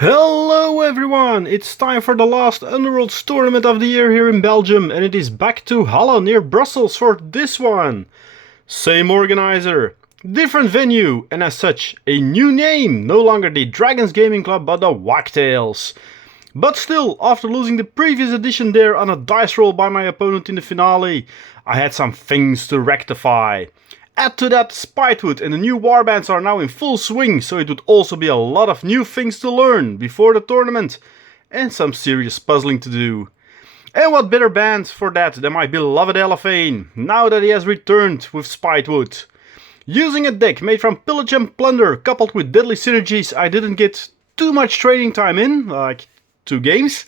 Hello everyone! It's time for the last Underworlds tournament of the year here in Belgium, and it is back to Halle near Brussels for this one. Same organizer, different venue, and as such, a new name, no longer the Dragons Gaming Club but the Wagtails. But still, after losing the previous edition there on a dice roll by my opponent in the finale, I had some things to rectify. Add to that Spitewood and the new warbands are now in full swing, so it would also be a lot of new things to learn before the tournament, and some serious puzzling to do. And what better band for that than my beloved Elephane, now that he has returned with Spitewood. Using a deck made from pillage and plunder coupled with deadly synergies, I didn't get too much training time in, like 2 games.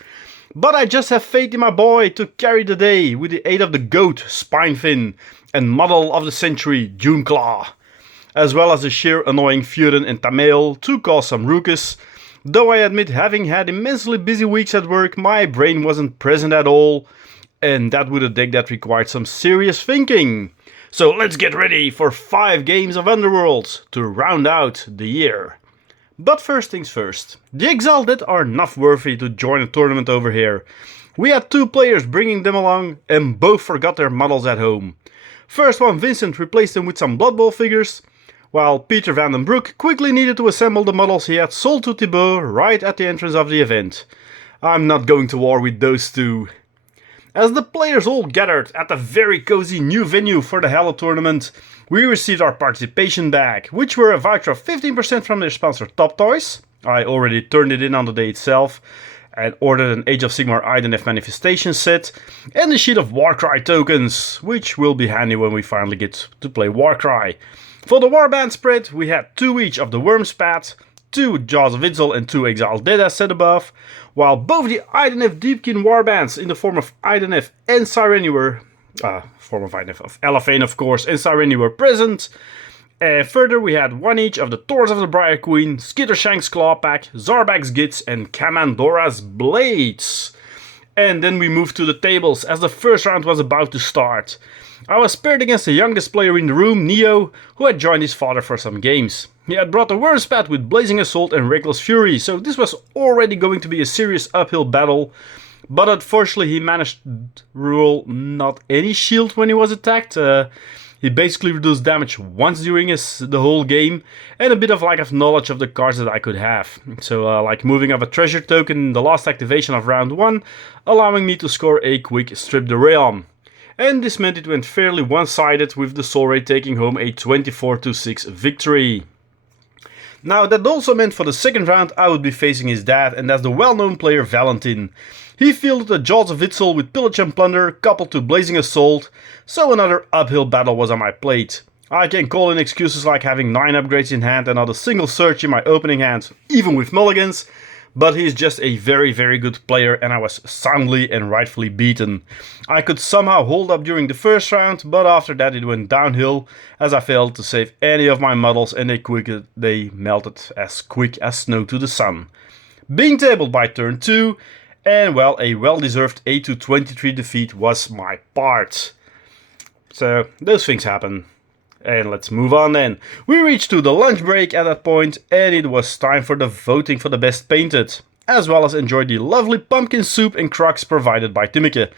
But I just have faith in my boy to carry the day with the aid of the goat, Spinefin, and model of the century, Juneclaw, as well as the sheer annoying Furen and Tamael to cause some ruckus. Though I admit, having had immensely busy weeks at work, my brain wasn't present at all, and that with a deck that required some serious thinking. So let's get ready for 5 games of Underworlds to round out the year. But first things first, the Exalted are not worthy to join a tournament over here. We had 2 players bringing them along and both forgot their models at home. First one, Vincent, replaced them with some Blood Bowl figures, while Peter van den Broek quickly needed to assemble the models he had sold to Thibaut right at the entrance of the event. I'm not going to war with those 2. As the players all gathered at a very cozy new venue for the Halle tournament, we received our participation bag, which were a voucher of 15% from their sponsor Top Toys. I already turned it in on the day itself, and ordered an Age of Sigmar Idenef manifestation set, and a sheet of Warcry tokens, which will be handy when we finally get to play Warcry. For the warband spread, we had 2 each of the Wormspat, 2 Jaws of Itzel and 2 Exiled Dead as said above, while both the Idenef Deepkin warbands in the form of Idenef and Sireni were, of Elephane of course, and Sireni were present. Further, we had 1 each of the Tours of the Briar Queen, Skittershank's Claw Pack, Zarbag's Gits, and Kamandora's Blades. And then we moved to the tables as the first round was about to start. I was paired against the youngest player in the room, Neo, who had joined his father for some games. He had brought the Wormspat with Blazing Assault and Reckless Fury, so this was already going to be a serious uphill battle. But unfortunately, he managed to roll not any shield when he was attacked. He basically reduced damage once during the whole game, and a bit of lack of knowledge of the cards that I could have. So like moving of a treasure token in the last activation of round 1, allowing me to score a quick Strip the Realm. And this meant it went fairly one-sided, with the Soul Ray taking home a 24-6 victory. Now that also meant for the second round I would be facing his dad, and that's the well-known player Valentin. He fielded the Jaws of Itzel with Pillage and Plunder coupled to Blazing Assault, so another uphill battle was on my plate. I can call in excuses like having 9 upgrades in hand and not a single search in my opening hand, even with mulligans, but he's just a very good player and I was soundly and rightfully beaten. I could somehow hold up during the first round, but after that it went downhill as I failed to save any of my models and they melted as quick as snow to the sun. Being tabled by turn 2, and well, a well-deserved 8-23 defeat was my part. So, those things happen. And let's move on then. We reached to the lunch break at that point, and it was time for the voting for the best painted, as well as enjoy the lovely pumpkin soup and crux provided by Timmeke.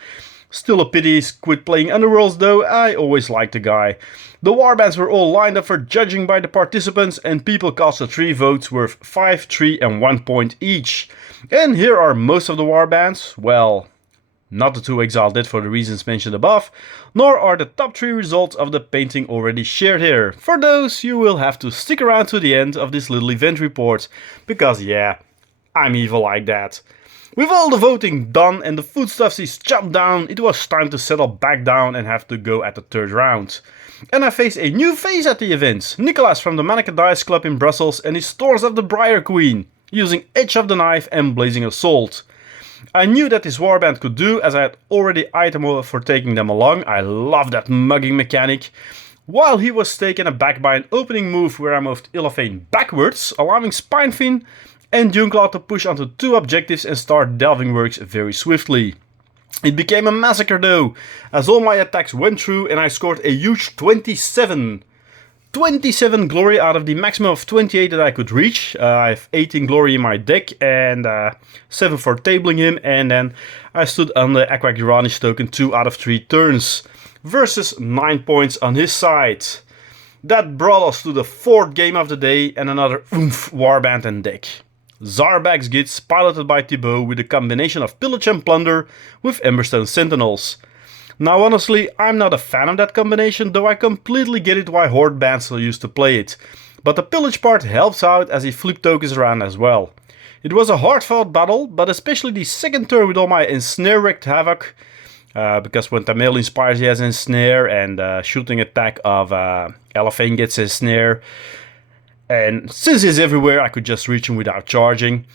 Still a pity he's quit playing Underworlds though, I always liked the guy. The warbands were all lined up for judging by the participants, and people casted 3 votes worth 5, 3 and 1 point each. And here are most of the warbands. Well, not the 2 Exalted for the reasons mentioned above, nor are the top 3 results of the painting already shared here. For those, you will have to stick around to the end of this little event report, because yeah, I'm evil like that. With all the voting done and the foodstuffs is chopped down, it was time to settle back down and have to go at the 3rd round. And I faced a new face at the event, Nicolas from the Manneke Dice Club in Brussels and his Tours of the Briar Queen, using Edge of the Knife and Blazing Assault. I knew that this warband could do, as I had already itemized for taking them along. I love that mugging mechanic. While he was taken aback by an opening move where I moved Elephane backwards, allowing Spinefin and Juneclaw to push onto 2 objectives and start delving works very swiftly. It became a massacre though, as all my attacks went through and I scored a huge 27. 27 glory out of the maximum of 28 that I could reach. I have 18 glory in my deck and 7 for tabling him. And then I stood on the Aqua Uranus token 2 out of 3 turns versus 9 points on his side. That brought us to the 4th game of the day and another oomph warband and deck. Zarbag's Gits, piloted by Thibaut with a combination of Pillage and Plunder with Emberstone Sentinels. Now honestly, I'm not a fan of that combination, though I completely get it why Horde bands still used to play it. But the Pillage part helps out as he flipped tokens around as well. It was a hard fought battle, but especially the second turn with all my Ensnare wreaked havoc. Because when Tamil inspires he has Ensnare and shooting attack of Elephane gets Ensnare. And since he's everywhere, I could just reach him without charging.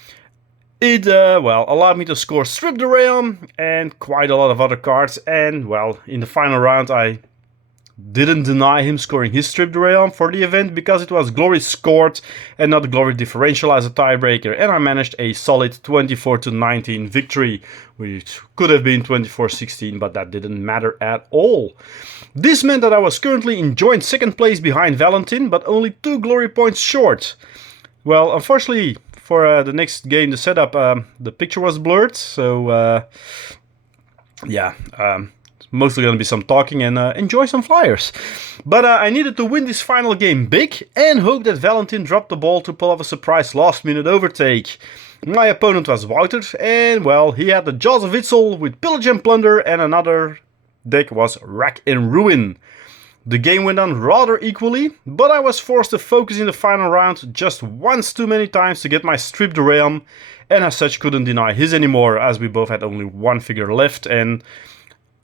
It, allowed me to score Strip the Realm and quite a lot of other cards. And, well, in the final round, I didn't deny him scoring his Strip the Realm for the event because it was Glory scored and not Glory differential as a tiebreaker. And I managed a solid 24-19 victory, which could have been 24-16, but that didn't matter at all. This meant that I was currently in joint second place behind Valentin, but only 2 glory points short. Well, unfortunately, for the next game, the setup, the picture was blurred, so mostly going to be some talking and enjoy some flyers. But I needed to win this final game big and hope that Valentin dropped the ball to pull off a surprise last-minute overtake. My opponent was Wouter, and well, he had the Jaws of Itzel with Pillage and Plunder, and another deck was Rack and Ruin. The game went on rather equally, but I was forced to focus in the final round just once too many times to get my Strip the Realm, and as such couldn't deny his anymore, as we both had only one figure left, and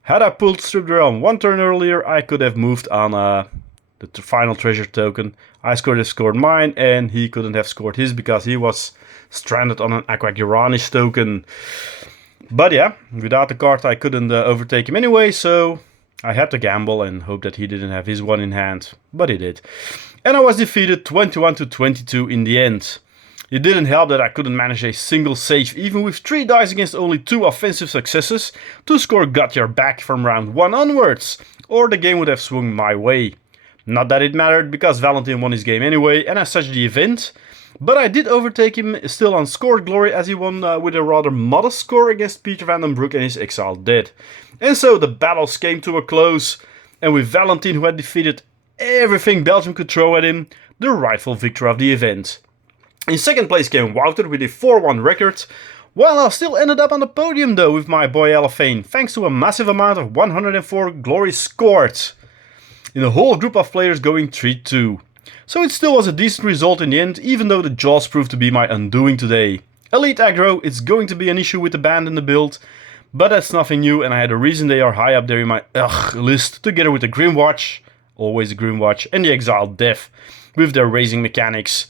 had I pulled Strip the Realm one turn earlier, I could have moved on the final treasure token. I could have scored mine, and he couldn't have scored his because he was stranded on an Aqua Uranus token. But yeah, without the card I couldn't overtake him anyway, so I had to gamble and hope that he didn't have his one in hand, but he did. And I was defeated 21-22 in the end. It didn't help that I couldn't manage a single save even with 3 dice against only 2 offensive successes to score Got Your Back from round 1 onwards, or the game would have swung my way. Not that it mattered because Valentin won his game anyway and as such the event, but I did overtake him still on scored glory as he won with a rather modest score against Peter van den Broek and his Exiled Dead. And so the battles came to a close, and with Valentin, who had defeated everything Belgium could throw at him, the rightful victor of the event. In second place came Wouter with a 4-1 record, while I still ended up on the podium though with my boy Elephane, thanks to a massive amount of 104 glory scored, in a whole group of players going 3-2. So it still was a decent result in the end, even though the Jaws proved to be my undoing today. Elite aggro, it's going to be an issue with the band in the build, but that's nothing new, and I had a reason they are high up there in my list, together with the Grimwatch, always a Grimwatch, and the Exiled Death, with their raising mechanics.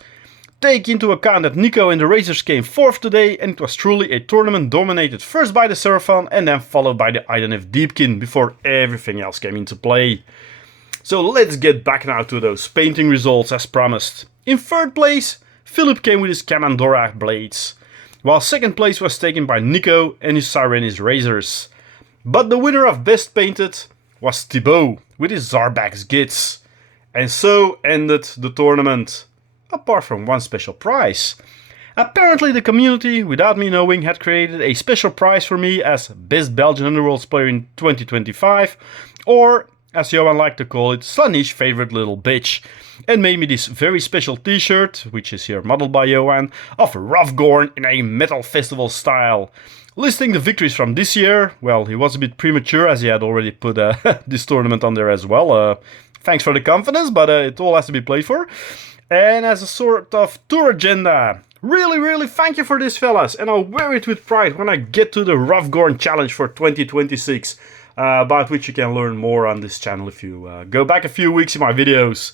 Take into account that Nico and the Razors came 4th today, and it was truly a tournament dominated first by the Seraphon and then followed by the Idenef Deepkin before everything else came into play. So let's get back now to those painting results as promised. In 3rd place, Philip came with his Kamandora blades, while 2nd place was taken by Nico and his Sirenis Razors. But the winner of Best Painted was Thibaut with his Zarbag's Gits. And so ended the tournament, apart from one special prize. Apparently the community, without me knowing, had created a special prize for me as Best Belgian Underworlds Player in 2025, or as Johan liked to call it, Slanish favorite little bitch, and made me this very special t-shirt, which is here modeled by Johan, of Ravgorn in a metal festival style. Listing the victories from this year, well, he was a bit premature as he had already put this tournament on there as well. Thanks for the confidence, but it all has to be played for. And as a sort of tour agenda, really thank you for this, fellas, and I'll wear it with pride when I get to the Ravgorn challenge for 2026. About which you can learn more on this channel if you go back a few weeks in my videos.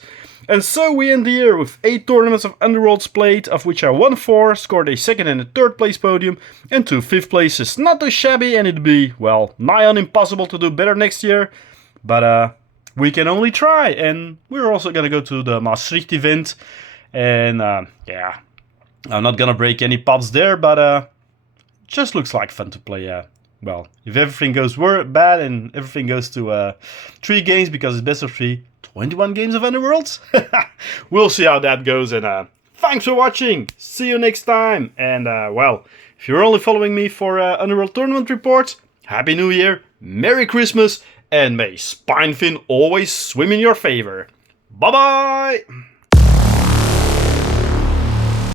And so we end the year with 8 tournaments of Underworlds played, of which I won 4, scored a 2nd and a 3rd place podium, and 2 5th places. Not too shabby, and it'd be, well, nigh on impossible to do better next year, but we can only try. And we're also gonna go to the Maastricht event, and yeah, I'm not gonna break any pots there, but just looks like fun to play well, if everything goes bad and everything goes to 3 games because it's best of 3, 21 games of Underworlds? We'll see how that goes, and thanks for watching, see you next time, and well, if you're only following me for Underworld Tournament reports, Happy New Year, Merry Christmas, and may Spinefin always swim in your favor. Bye bye!